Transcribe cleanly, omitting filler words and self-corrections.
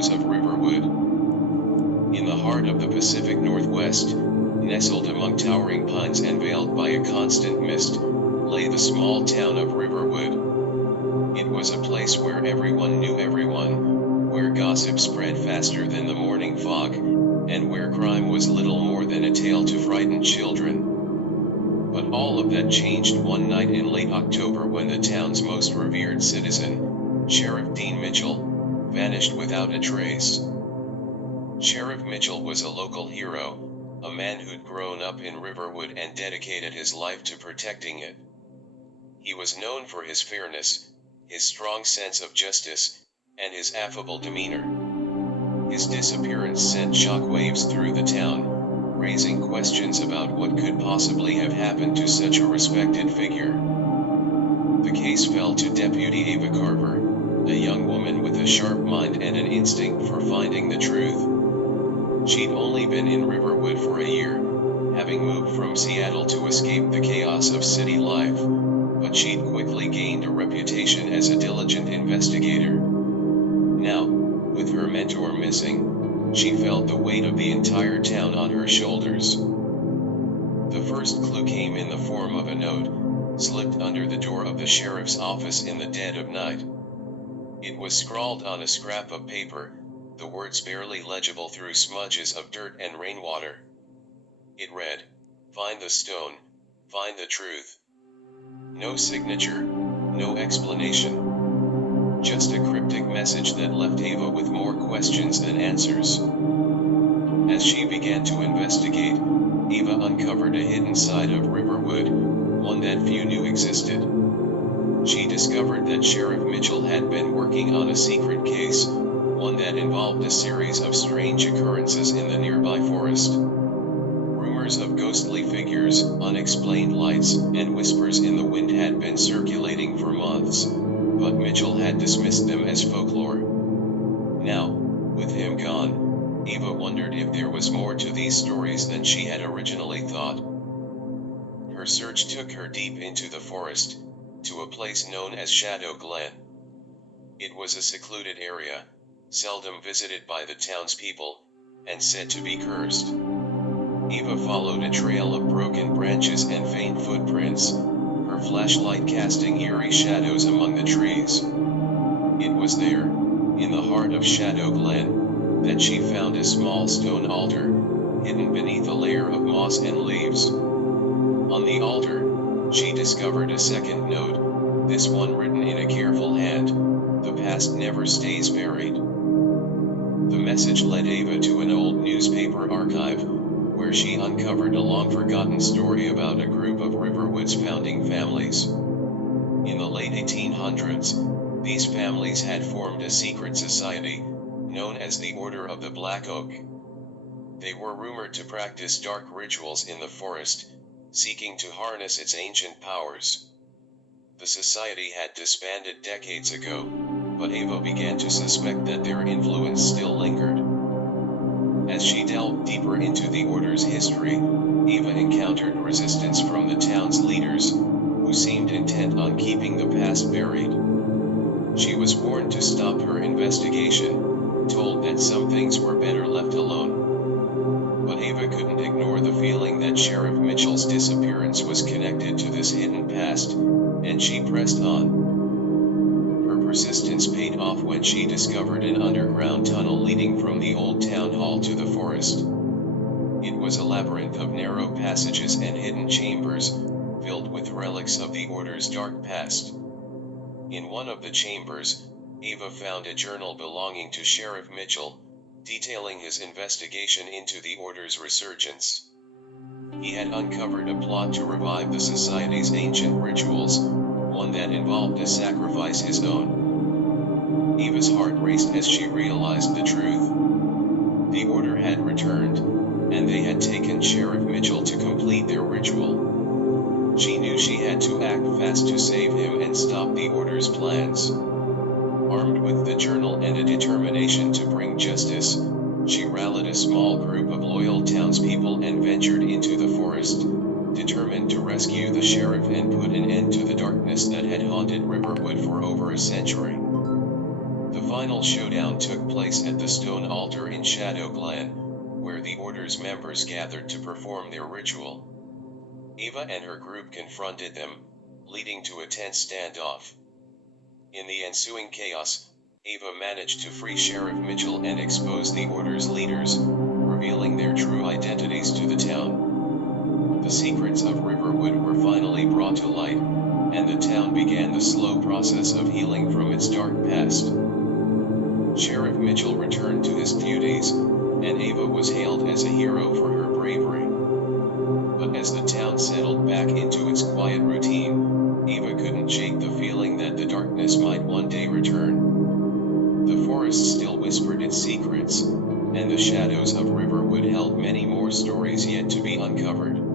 shadows of Riverwood. In the heart of the Pacific Northwest, nestled among towering pines and veiled by a constant mist, lay the small town of Riverwood. It was a place where everyone knew everyone, where gossip spread faster than the morning fog, and where crime was little more than a tale to frighten children. But all of that changed one night in late October when the town's most revered citizen, Sheriff Dean Mitchell, vanished without a trace. Sheriff Mitchell was a local hero, a man who'd grown up in Riverwood and dedicated his life to protecting it. He was known for his fairness, his strong sense of justice, and his affable demeanor. His disappearance sent shockwaves through the town, raising questions about what could possibly have happened to such a respected figure. The case fell to Deputy Ava Carver, a young woman with a sharp mind and an instinct for finding the truth. She'd only been in Riverwood for a year, having moved from Seattle to escape the chaos of city life, but she'd quickly gained a reputation as a diligent investigator. Now, with her mentor missing, she felt the weight of the entire town on her shoulders. The first clue came in the form of a note, slipped under the door of the sheriff's office in the dead of night. It was scrawled on a scrap of paper, the words barely legible through smudges of dirt and rainwater. It read, "Find the stone, find the truth." No signature, no explanation. Just a cryptic message that left Ava with more questions than answers. As she began to investigate, Ava uncovered a hidden side of Riverwood, one that few knew existed. She discovered that Sheriff Mitchell had been working on a secret case, one that involved a series of strange occurrences in the nearby forest. Rumors of ghostly figures, unexplained lights, and whispers in the wind had been circulating for months, but Mitchell had dismissed them as folklore. Now, with him gone, Ava wondered if there was more to these stories than she had originally thought. Her search took her deep into the forest, to a place known as Shadow Glen. It was a secluded area, seldom visited by the townspeople, and said to be cursed. Ava followed a trail of broken branches and faint footprints, her flashlight casting eerie shadows among the trees. It was there, in the heart of Shadow Glen, that she found a small stone altar, hidden beneath a layer of moss and leaves. On the altar, she discovered a second note, this one written in a careful hand, "The past never stays buried." The message led Ava to an old newspaper archive, where she uncovered a long-forgotten story about a group of Riverwood's founding families. In the late 1800s, these families had formed a secret society, known as the Order of the Black Oak. They were rumored to practice dark rituals in the forest, seeking to harness its ancient powers. The society had disbanded decades ago, but Ava began to suspect that their influence still lingered. As she delved deeper into the Order's history, Ava encountered resistance from the town's leaders, who seemed intent on keeping the past buried. She was warned to stop her investigation, told that some things were better left alone. But Ava couldn't ignore the feeling that Sheriff Mitchell's disappearance was connected to this hidden past, and she pressed on. Her persistence paid off when she discovered an underground tunnel leading from the old town hall to the forest. It was a labyrinth of narrow passages and hidden chambers, filled with relics of the Order's dark past. In one of the chambers, Ava found a journal belonging to Sheriff Mitchell, detailing his investigation into the Order's resurgence. He had uncovered a plot to revive the society's ancient rituals, one that involved a sacrifice his own. Ava's heart raced as she realized the truth. The Order had returned, and they had taken Sheriff Mitchell to complete their ritual. She knew she had to act fast to save him and stop the Order's plans. Armed with the journal and a determination to bring justice, she rallied a small group of loyal townspeople and ventured into the forest, determined to rescue the sheriff and put an end to the darkness that had haunted Riverwood for over a century. The final showdown took place at the stone altar in Shadow Glen, where the Order's members gathered to perform their ritual. Eva and her group confronted them, leading to a tense standoff. In the ensuing chaos, Eva managed to free Sheriff Mitchell and expose the Order's leaders, revealing their true identities to the town. The secrets of Riverwood were finally brought to light, and the town began the slow process of healing from its dark past. Sheriff Mitchell returned to his duties, and Ava was hailed as a hero for her bravery. But as the town settled back into its quiet routine, Ava couldn't shake the feeling that the darkness might one day return. The forest still whispered its secrets, and the shadows of Riverwood held many more stories yet to be uncovered.